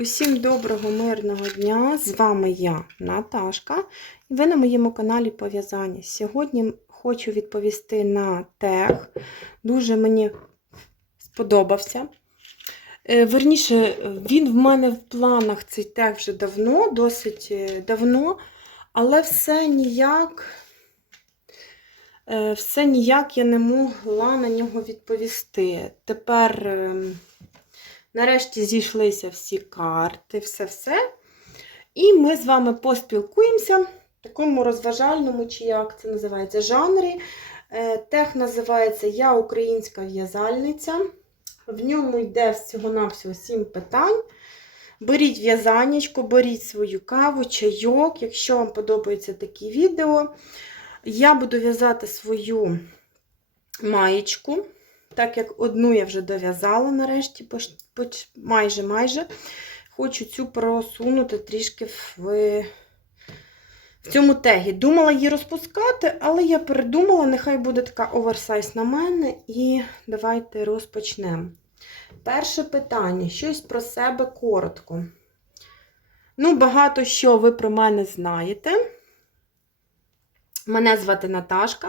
Усім доброго мирного дня! З вами я, Наташка, і ви на моєму каналі Пов'язання. Сьогодні хочу відповісти на тег. Дуже мені сподобався. Е, Верніше, він в мене в планах цей тег вже давно, досить е, давно, але все ніяк, е, все ніяк я не могла на нього відповісти. Тепер. Нарешті зійшлися всі карти, все-все. І ми з вами поспілкуємося в такому розважальному, чи як це називається, жанрі. Е, Тех називається Я українська в'язальниця. В ньому йде всього-навсього 7 питань. Беріть в'язанечко, беріть свою каву, чайок, якщо вам подобаються такі відео. Я буду в'язати свою маєчку. Так як одну я вже дов'язала нарешті, майже майже. Хочу цю просунути трішки в, в цьому тегі. Думала її розпускати, але я передумала, нехай буде така оверсайз на мене. І давайте розпочнемо. Перше питання: щось про себе коротко. Ну, багато що ви про мене знаєте. Мене звати Наташка.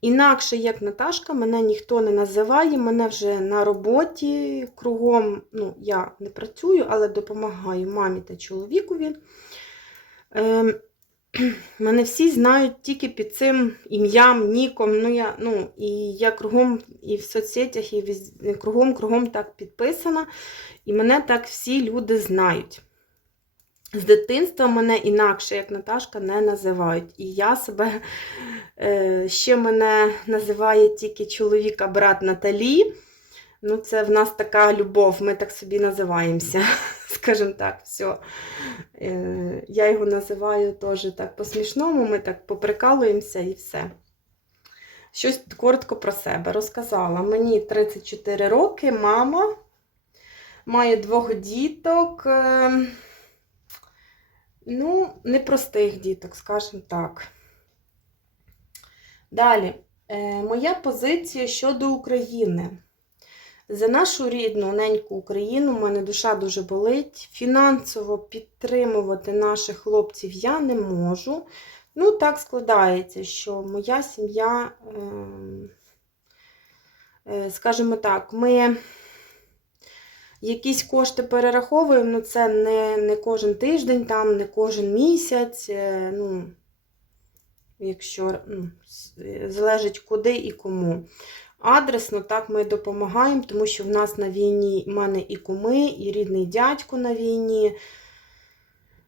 Інакше, як Наташка, мене ніхто не називає, мене вже на роботі кругом, ну, я не працюю, але допомагаю мамі та чоловікові. Ем, мене всі знають тільки під цим ім'ям, ніком. Ну, я, ну, і я кругом і в соцсетях, і кругом, кругом так підписана. І мене так всі люди знають. З дитинства мене інакше, як Наташка, не називають. І я себе е, ще мене називає тільки чоловіка брат Наталі. Ну, це в нас така любов, ми так собі називаємося. Скажімо так, все. Е, я його називаю теж так по-смішному, ми так поприкалуємося і все. Щось коротко про себе розказала. Мені 34 роки, мама, маю двох діток. Ну, непростих діток, скажімо так. Далі, е, моя позиція щодо України. За нашу рідну неньку Україну в мене душа дуже болить. Фінансово підтримувати наших хлопців я не можу. Ну, так складається, що моя сім'я, ем, е, скажімо так, ми якісь кошти перераховуємо, ну це не, не кожен тиждень, там, не кожен місяць. е, Ну, якщо ну, е, залежить куди і кому. Адресно так ми допомагаємо, тому що в нас на війні в мене і куми, і рідний дядько на війні.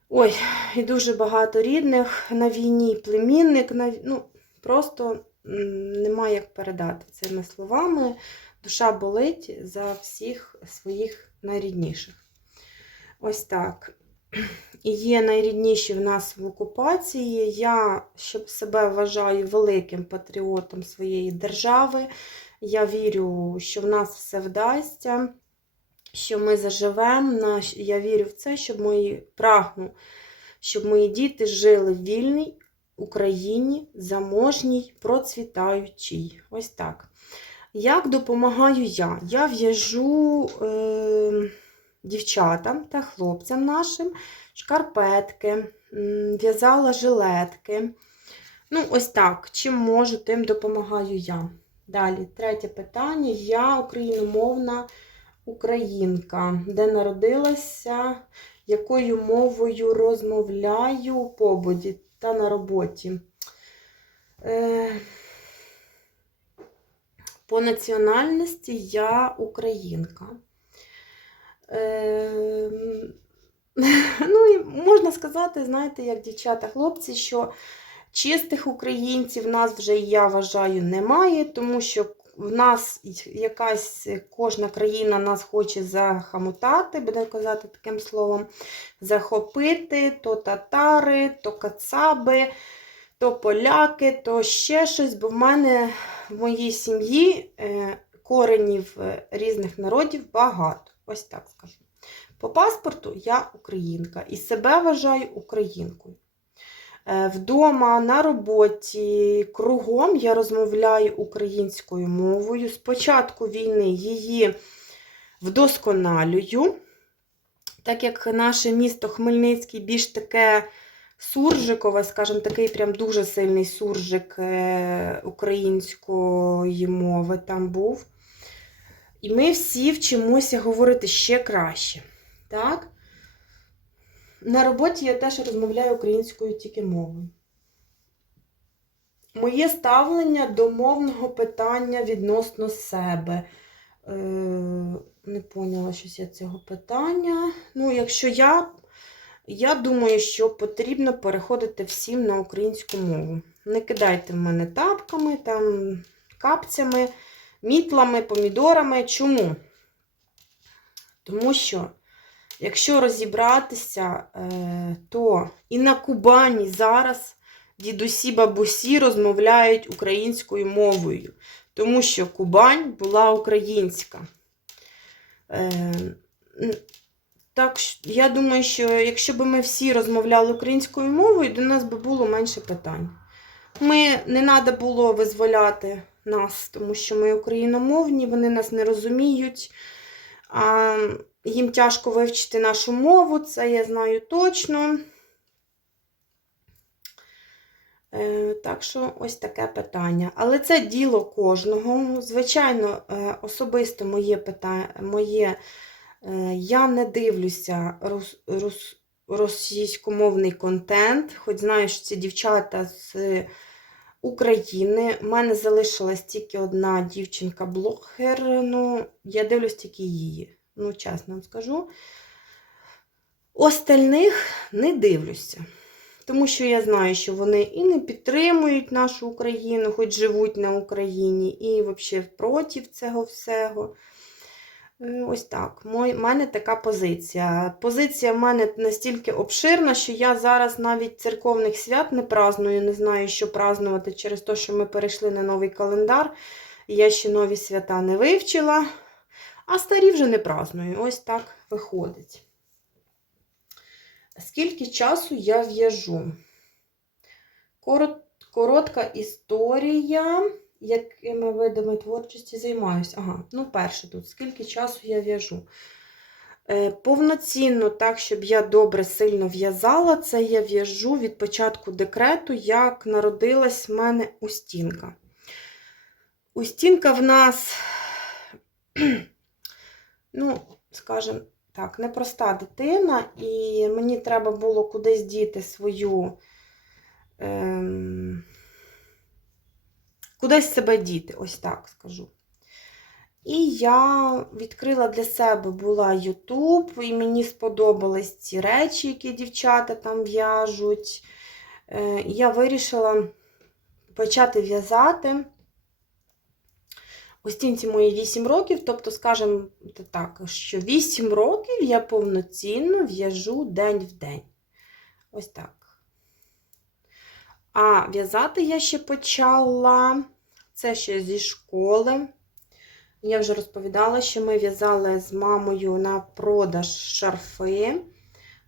Ой, і дуже багато рідних на війні, племінник на ну, просто немає як передати цими словами. Душа болить за всіх своїх найрідніших. Ось так. І є найрідніші в нас в окупації. Я щоб себе вважаю великим патріотом своєї держави. Я вірю, що в нас все вдасться, що ми заживемо. Я вірю в це, щоб мої прагну, щоб мої діти жили в вільній Україні, заможній, процвітаючій. Ось так. Як допомагаю я? Я в'яжу е, дівчатам та хлопцям нашим шкарпетки, в'язала жилетки. Ну, ось так. Чим можу, тим допомагаю я. Далі, третє питання. Я україномовна українка, де народилася, якою мовою розмовляю у побуді та на роботі. Е, по національності я українка. Ем, Ну, і можна сказати, знаєте, як дівчата-хлопці, що чистих українців нас вже, я вважаю, немає, тому що в нас якась кожна країна нас хоче захамутати, буде казати таким словом, захопити, то татари, то кацаби, то поляки, то ще щось, бо в мене в моїй сім'ї е, коренів е, різних народів багато. Ось так скажу. По паспорту я українка і себе вважаю українкою. Е, Вдома, на роботі, кругом я розмовляю українською мовою. З початку війни її вдосконалюю. Так як наше місто Хмельницький більш таке суржикове, скажімо, такий прям дуже сильний суржик е, української мови там був. І ми всі вчимося говорити ще краще. Так? На роботі я теж розмовляю українською тільки мовою. Моє ставлення до мовного питання відносно себе. Е, не поняла щось я цього питання. Ну, якщо я, я думаю, що потрібно переходити всім на українську мову. Не кидайте в мене тапками, там, капцями, мітлами, помідорами. Чому? Тому що, якщо розібратися, е, то і на Кубані зараз дідусі бабусі розмовляють українською мовою, тому що Кубань була українська. Е, Так, я думаю, що якщо б ми всі розмовляли українською мовою, до нас би було менше питань. Ми не треба було визволяти нас, тому що ми україномовні, вони нас не розуміють. А їм тяжко вивчити нашу мову, це я знаю точно. Е, Так що ось таке питання. Але це діло кожного. Звичайно, е, особисто моє питання, моє, е, я не дивлюся рос, рос, російськомовний контент, хоч знаю, що ці дівчата з України. У мене залишилась тільки одна дівчинка-блогер. Ну, я дивлюсь тільки її. Ну, чесно вам скажу. Остальних не дивлюся. Тому що я знаю, що вони і не підтримують нашу Україну, хоч живуть на Україні, і взагалі проти цього всього. Е, Ось так. У мене така позиція. Позиція в мене настільки обширна, що я зараз навіть церковних свят не праздную, не знаю, що празднувати через те, що ми перейшли на новий календар. Я ще нові свята не вивчила, а старі вже не праздную. Ось так виходить. Скільки часу я в'яжу? Коротка історія, якими видами творчості займаюся. Ага, ну перше тут, скільки часу я в'яжу? Е, повноцінно, так, щоб я добре сильно в'язала, це я в'яжу від початку декрету, як народилась в мене Устінка. Устінка в нас, ну, скажімо, так, непроста дитина, і мені треба було кудись діти свою. Ем, кудись себе діти, ось так скажу. І я відкрила для себе була YouTube, і мені сподобались ці речі, які дівчата там в'яжуть. Е, я вирішила почати в'язати. Устінці мої 8 років, тобто, скажімо так, що 8 років я повноцінно в'яжу день в день. Ось так. А в'язати я ще почала, це ще зі школи. Я вже розповідала, що ми в'язали з мамою на продаж шарфи.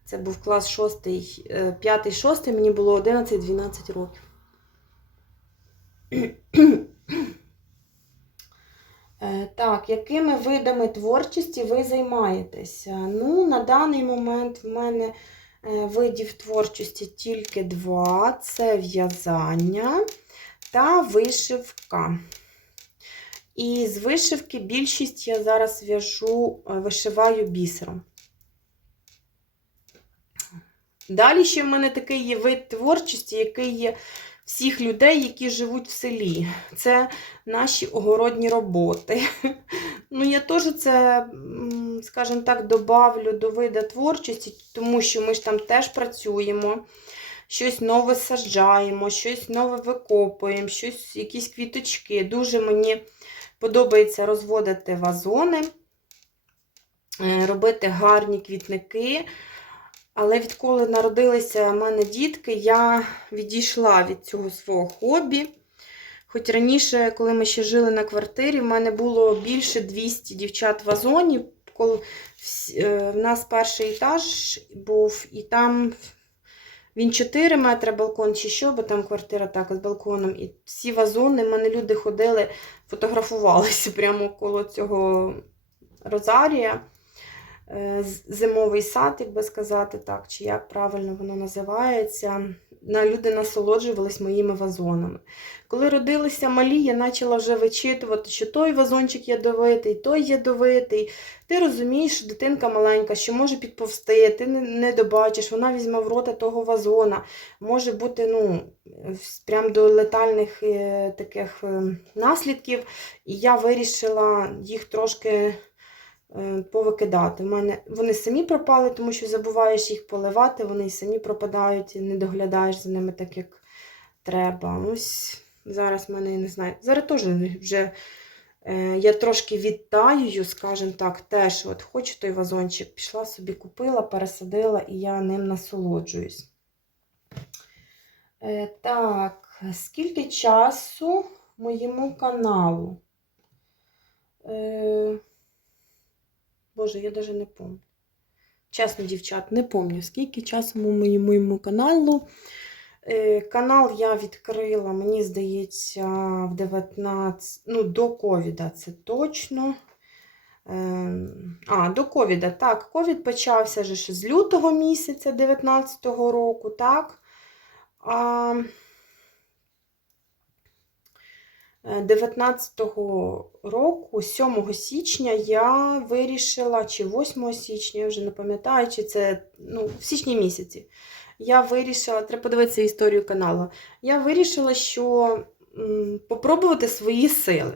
Це був клас 6, 5-6, мені було 11-12 років. Так, якими видами творчості ви займаєтеся? Ну, на даний момент в мене видів творчості тільки два: це в'язання та вишивка. І з вишивки більшість я зараз в'яжу, вишиваю бісером. Далі ще в мене такий є вид творчості, який є всіх людей, які живуть в селі. Це наші огородні роботи. Ну, я теж це, скажімо так, добавлю до вида творчості, тому що ми ж там теж працюємо, щось нове саджаємо, щось нове викопуємо, щось, якісь квіточки. Дуже мені подобається розводити вазони, е, робити гарні квітники. Але відколи народилися в мене дітки, я відійшла від цього свого хобі. Хоч раніше, коли ми ще жили на квартирі, в мене було більше 200 дівчат-вазонів. Коли в нас перший етаж був, і там він 4 метри балкон, чи що, бо там квартира так з балконом. І всі вазони, в мене люди ходили, фотографувалися прямо коло цього розарія. Е, зимовий сад, як би сказати так, чи як правильно воно називається. На люди насолоджувались моїми вазонами. Коли родилися малі, я почала вже вичитувати, що той вазончик ядовитий, той ядовитий. Ти розумієш, що дитинка маленька, що може підповсти, ти не, добачиш, вона візьме в рота того вазона. Може бути ну, прям до летальних е, таких е, наслідків. І я вирішила їх трошки повикидати. У мене вони самі пропали, тому що забуваєш їх поливати, вони самі пропадають, і не доглядаєш за ними так, як треба. Ось зараз в мене я не знаю. Зараз теж вже е, я трошки відтаюю, скажімо так, теж от хочу той вазончик. Пішла собі, купила, пересадила, і я ним насолоджуюсь. Е, так, скільки часу моєму каналу? Е, Боже, я навіть не пам'ятаю. Чесно, дівчат, не пам'ятаю, скільки часу моєму, моєму каналу. Е, канал я відкрила, мені здається, в 19, ну, до ковіда, це точно. Ем, А, до ковіда, так, ковід почався ще з лютого місяця 19-го року, так. А е, 19-го року, 7 січня, я вирішила, чи 8 січня, я вже не пам'ятаю, чи це ну, в січні місяці. Я вирішила, треба подивитися історію каналу. Я вирішила, що м, попробувати свої сили.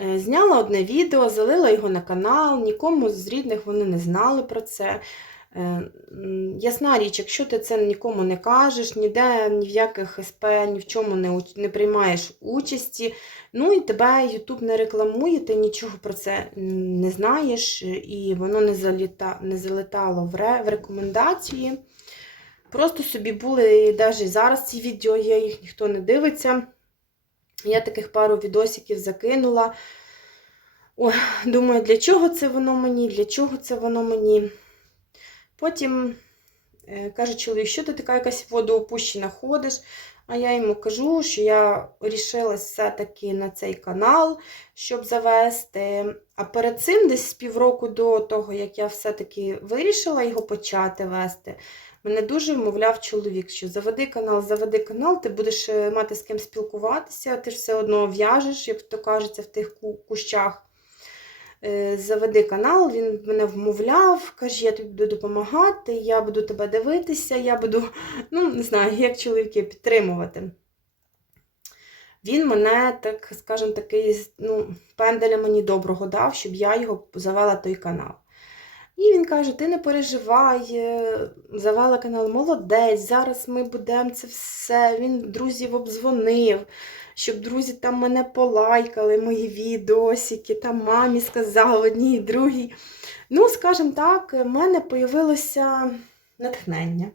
Е, Зняла одне відео, залила його на канал, нікому з рідних вони не знали про це. Е, Ясна річ, якщо ти це нікому не кажеш, ніде ні в яких СП, ні в чому не, не приймаєш участі, ну і тебе YouTube не рекламує, ти нічого про це не знаєш, і воно не, заліта, не залітало в, ре, в рекомендації. Просто собі були, навіть зараз ці відео є, їх ніхто не дивиться. Я таких пару відосиків закинула. Ой, думаю, для чого це воно мені, для чого це воно мені. Потім е, каже чоловік, що ти така якась водоопущена ходиш. А я йому кажу, що я рішилась все-таки на цей канал, щоб завести. А перед цим, десь з півроку до того, як я все-таки вирішила його почати вести, мене дуже вмовляв чоловік, що заведи канал, заведи канал, ти будеш е, мати з ким спілкуватися, ти ж все одно в'яжеш, як то кажеться, в тих кущах. Е, Заведи канал, він мене вмовляв, каже, я тобі буду допомагати, я буду тебе дивитися, я буду, ну, не знаю, як чоловіки підтримувати. Він мене, так скажімо, такий, ну, пенделя мені доброго дав, щоб я його завела той канал. І він каже: ти не переживай, е, завела канал, молодець, зараз ми будемо це все. Він друзів обдзвонив, щоб друзі там мене полайкали, мої відосики, там мамі сказав одній, другій. Ну, скажімо так, в мене появилося натхнення.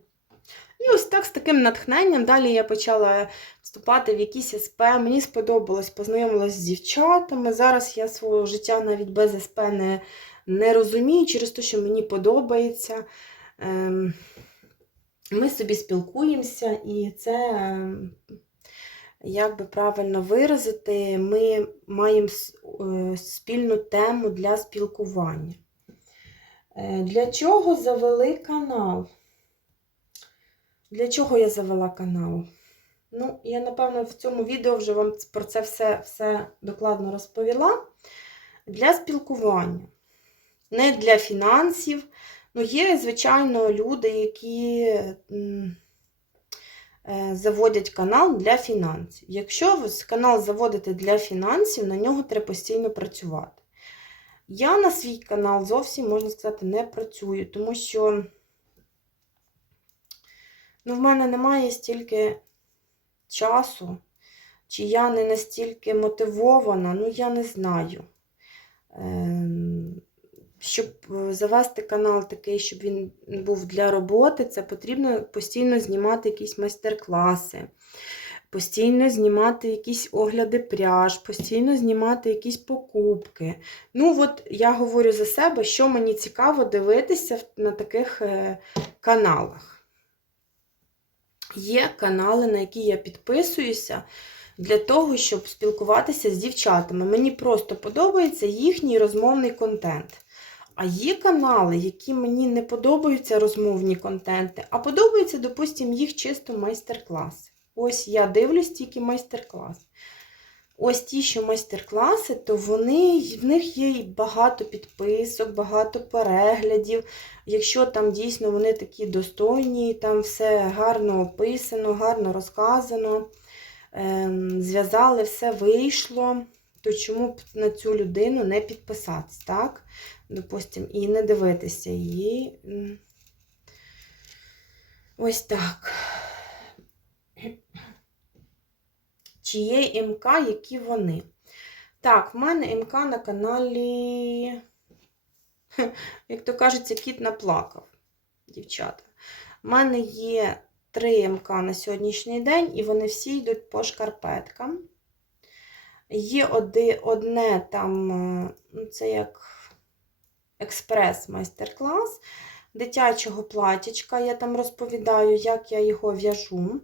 І ось так з таким натхненням далі я почала вступати в якісь СП. Мені сподобалось, познайомилася з дівчатами. Зараз я свого життя навіть без СП не, не розумію через те, що мені подобається. Ем, Ми собі спілкуємося, і це, ем, як би правильно виразити, ми маємо е, спільну тему для спілкування. Е, Для чого завели канал? Для чого я завела канал? Ну, я, напевно, в цьому відео вже вам про це все, все докладно розповіла. Для спілкування, не для фінансів. Ну, є, звичайно, люди, які заводять канал для фінансів. Якщо ви канал заводите для фінансів, на нього треба постійно працювати. Я на свій канал зовсім, можна сказати, не працюю, тому що ну, в мене немає стільки часу, чи я не настільки мотивована, ну я не знаю. Ем, Щоб е, завести канал такий, щоб він був для роботи, це потрібно постійно знімати якісь майстер-класи, постійно знімати якісь огляди пряж, постійно знімати якісь покупки. Ну, от я говорю за себе, що мені цікаво дивитися на таких е, каналах. Є канали, на які я підписуюся для того, щоб спілкуватися з дівчатами. Мені просто подобається їхній розмовний контент. А є канали, які мені не подобаються розмовні контенти, а подобаються, допустимо, їх чисто майстер-класи. Ось я дивлюсь тільки майстер-клас. Ось ті, що майстер-класи, то вони, в них є багато підписок, багато переглядів. Якщо там дійсно вони такі достойні, там все гарно описано, гарно розказано, ем, зв'язали, все вийшло, то чому б на цю людину не підписатись, так? Допустим, і не дивитися її. Ось так. Чи є МК, які вони? Так, в мене МК на каналі, як то кажеться, кіт наплакав, дівчата. У мене є 3 МК на сьогоднішній день, і вони всі йдуть по шкарпеткам. Є одне там, е, ну, це як експрес-майстер-клас дитячого платічка. Я там розповідаю, як я його в'яжу.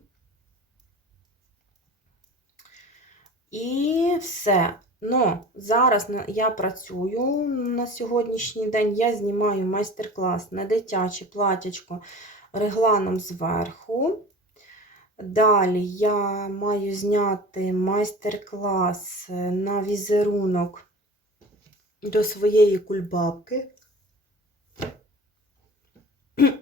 І все. Ну, зараз я працюю на сьогоднішній день. Я знімаю майстер-клас на дитяче платячко регланом зверху. Далі я маю зняти майстер-клас на візерунок до своєї кульбабки.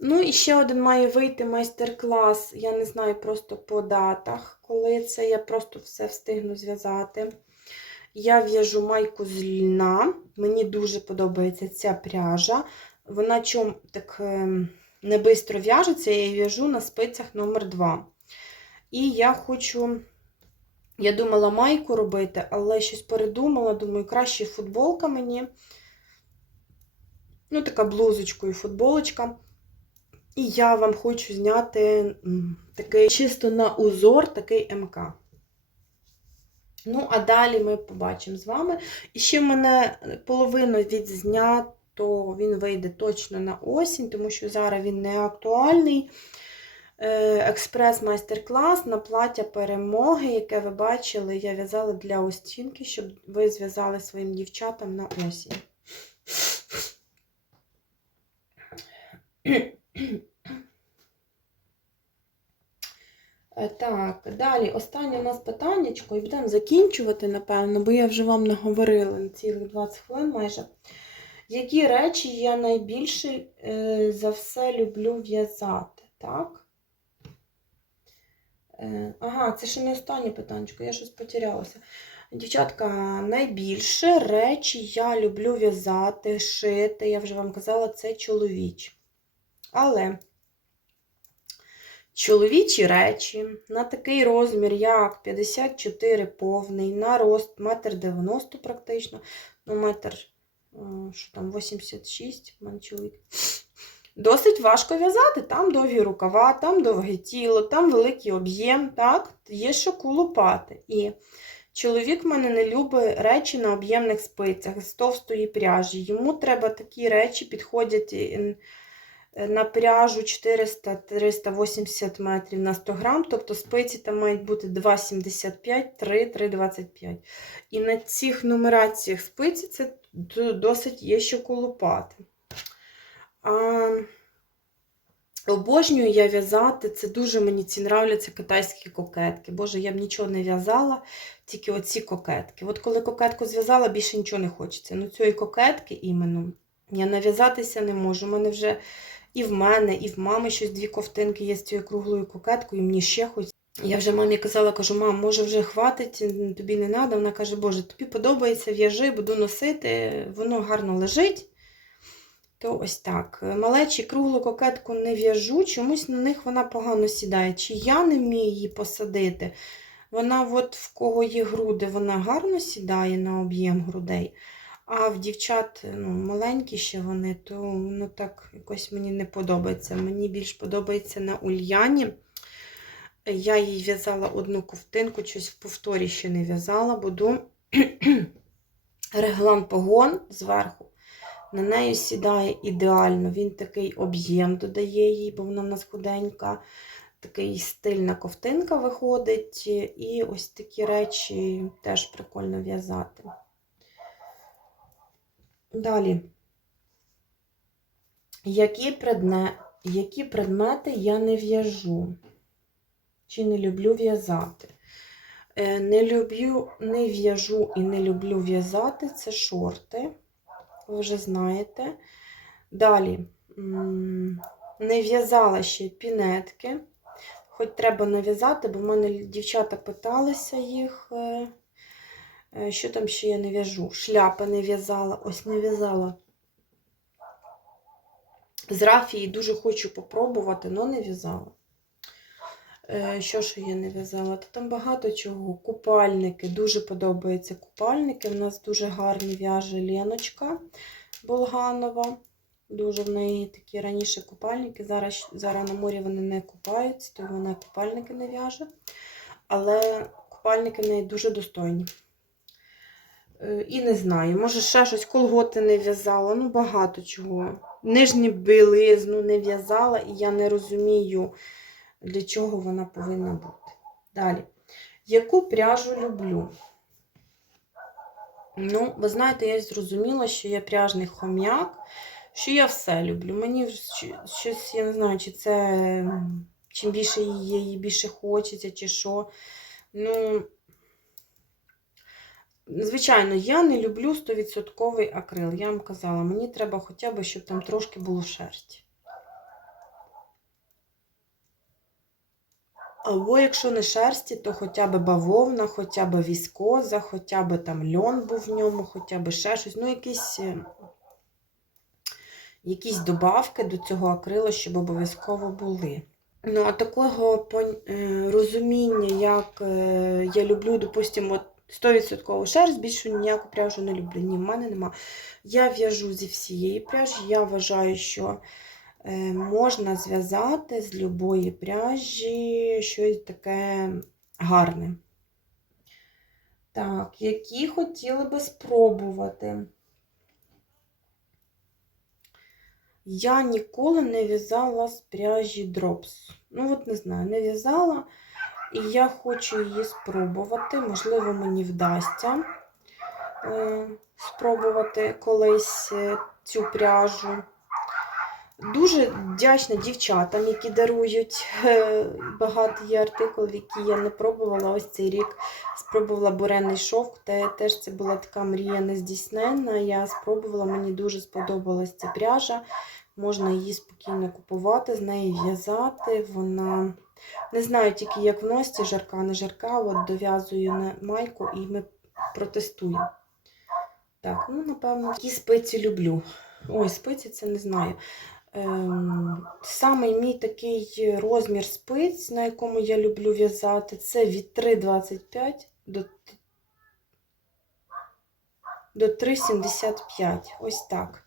Ну, і ще один має вийти майстер-клас. Я не знаю просто по датах, коли це. Я просто все встигну зв'язати. Я в'яжу майку з льна. Мені дуже подобається ця пряжа. Вона чом так ем, не бистро в'яжеться, я її в'яжу на спицях номер 2 І я хочу. Я думала майку робити, але щось передумала. Думаю, краще футболка мені. Ну, така блузочка і футболочка. І я вам хочу зняти такий чисто на узор такий МК. Ну, а далі ми побачимо з вами. І ще в мене половину відзнято, він вийде точно на осінь, тому що зараз він не актуальний. Е, Експрес-майстер-клас на плаття перемоги, яке ви бачили, я в'язала для Остінки, щоб ви зв'язали своїм дівчатам на осінь. Е, Так, далі останнє у нас питаннячко, і будемо закінчувати, напевно, бо я вже вам наговорила цілих 20 хвилин майже. Які речі я найбільше е, за все люблю в'язати? Так? Е, ага, це ще не останнє питаннячко, я щось потерялася. Дівчатка, найбільше речі я люблю в'язати, шити, я вже вам казала, це чоловічі. Але чоловічі речі на такий розмір, як 54 повний, на рост 1,90 м практично, ну, метр, е, що там, 86, в мене чоловік. Досить важко в'язати, там довгі рукава, там довге тіло, там великий об'єм, так, є що кулупати. І чоловік в мене не любить речі на об'ємних спицях з товстої пряжі. Йому треба такі речі, підходять е, на пряжу 400-380 метрів на 100 грам, тобто спиці там мають бути 2,75, 3, 3,25. І на цих нумераціях спиці це досить є що колупати. А, обожнюю я в'язати, це дуже мені ці нравляться китайські кокетки. Боже, я б нічого не в'язала, тільки оці кокетки. От коли кокетку зв'язала, більше нічого не хочеться. Ну, цієї кокетки іменно я нав'язатися не можу. У мене вже і в мене, і в мами щось дві ковтинки є з цією круглою кокеткою, і мені ще хоч. Я вже мамі казала, кажу, мам, може вже хватить, тобі не треба. Вона каже, Боже, тобі подобається, в'яжи, буду носити, воно гарно лежить. То ось так. Малечі круглу кокетку не в'яжу, чомусь на них вона погано сідає. Чи я не вмію її посадити? Вона, от в кого є груди, вона гарно сідає на об'єм грудей. А в дівчат ну, маленькі ще вони, то воно так якось мені не подобається. Мені більш подобається на ульяні. Я їй в'язала одну ковтинку, щось в повторі ще не в'язала, буду реглан погон зверху. На неї сідає ідеально. Він такий об'єм додає їй, бо вона в нас худенька. Такий стильна ковтинка виходить. І ось такі речі теж прикольно в'язати. Далі. Які, предме... Які предмети я не в'яжу? Чи не люблю в'язати? Е, Не люблю, не в'яжу і не люблю в'язати це шорти. Ви вже знаєте. Далі. Не в'язала ще пінетки. Хоч треба нав'язати, бо в мене дівчата питалися їх. е, е, Що там ще я не в'яжу? Шляпи не в'язала. Ось не в'язала. З рафії дуже хочу попробувати, але не в'язала. Е, Що ж я не в'язала? Та там багато чого. Купальники. Дуже подобаються купальники. У нас дуже гарні в'яже Леночка Болганова. Дуже в неї такі раніше купальники. Зараз, зараз на морі вони не купаються, то вона купальники не в'яже. Але купальники в неї дуже достойні. Е, І не знаю, може ще щось колготи не в'язала, ну багато чого. Нижню білизну не в'язала, і я не розумію, для чого вона повинна бути. Далі. Яку пряжу люблю? Ну, ви знаєте, я зрозуміла, що я пряжний хом'як, що я все люблю. Мені щось, я не знаю, чи це чим більше її, більше хочеться, чи що. Ну, звичайно, я не люблю 100% акрил. Я вам казала, мені треба хоча б, щоб там трошки було шерсті. Або якщо не шерсті, то хоча б бавовна, хоча б віскоза, хоча б там льон був в ньому, хоча б ще щось. Ну, якісь, е, якісь добавки до цього акрила, щоб обов'язково були. Ну, а такого е, розуміння, як е, я люблю, допустимо, 100% шерсть, більше ніяку пряжу не люблю. Ні, в мене нема. Я в'яжу зі всієї пряжі. Я вважаю, що можна зв'язати з любої пряжі щось таке гарне. Так, які хотіли би спробувати. Я ніколи не в'язала з пряжі Drops. Ну, от не знаю, не в'язала. І я хочу її спробувати. Можливо, мені вдасться е, спробувати колись е, цю пряжу. Дуже вдячна дівчатам, які дарують. Е, Багато є артикулів, які я не пробувала. Ось цей рік спробувала бурений шовк. Та теж це була така мрія нездійсненна. Я спробувала, мені дуже сподобалась ця пряжа. Можна її спокійно купувати, з неї в'язати. Вона не знаю тільки, як в ності, жарка, не жарка. От дов'язую на майку і ми протестуємо. Так, ну, напевно, які спиці люблю. Ой, спиці це не знаю. Ем, Самий мій такий розмір спиць, на якому я люблю в'язати, це від 3,25 до, до 3,75. Ось так.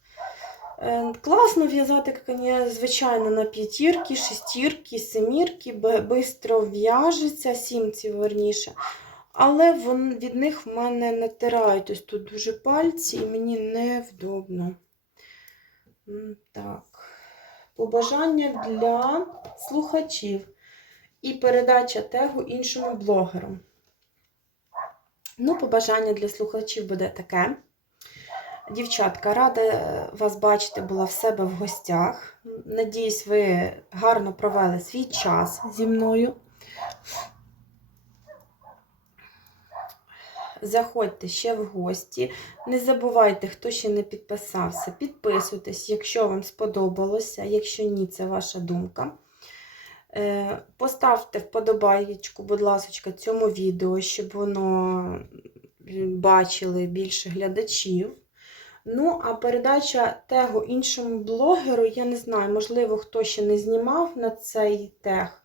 Е, Класно в'язати, звичайно, на п'ятірки, шестірки, семірки, швидко в'яжеться, сімці верніше. Але від них в мене натирають ось тут дуже пальці, і мені невдобно. Так. Побажання для слухачів і передача тегу іншому блогеру. Ну, побажання для слухачів буде таке. Дівчатка, рада е, вас бачити була в себе в гостях. Надіюсь, ви гарно провели свій час зі мною. Заходьте ще в гості. Не забувайте, хто ще не підписався, підписуйтесь, якщо вам сподобалося. Якщо ні, це ваша думка. Е, Поставте вподобайку, будь ласка, цьому відео, щоб воно бачили більше глядачів. Ну, а передача тегу іншому блогеру, я не знаю, можливо, хто ще не знімав на цей тег.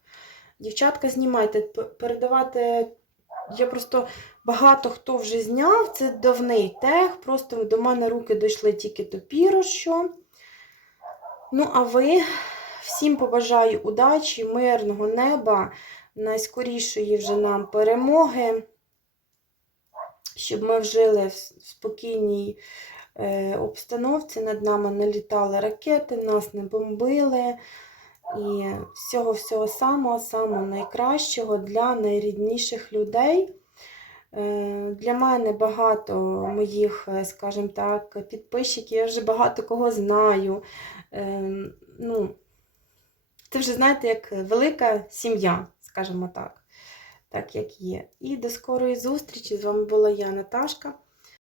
Дівчатка, знімайте, передавати. Я просто багато хто вже зняв, це давний тег, просто до мене руки дійшли тільки топіро, що. Ну, а ви всім побажаю удачі, мирного неба, найскорішої вже нам перемоги, щоб ми вжили в спокійній е, обстановці, над нами не літали ракети, нас не бомбили. І всього-всього самого самого найкращого для найрідніших людей. Е, Для мене багато моїх, е, скажімо так, підписчиків, я вже багато кого знаю. Е, Ну, це вже, знаєте, як велика сім'я, скажімо так, так як є. І до скорої зустрічі. З вами була я, Наташка.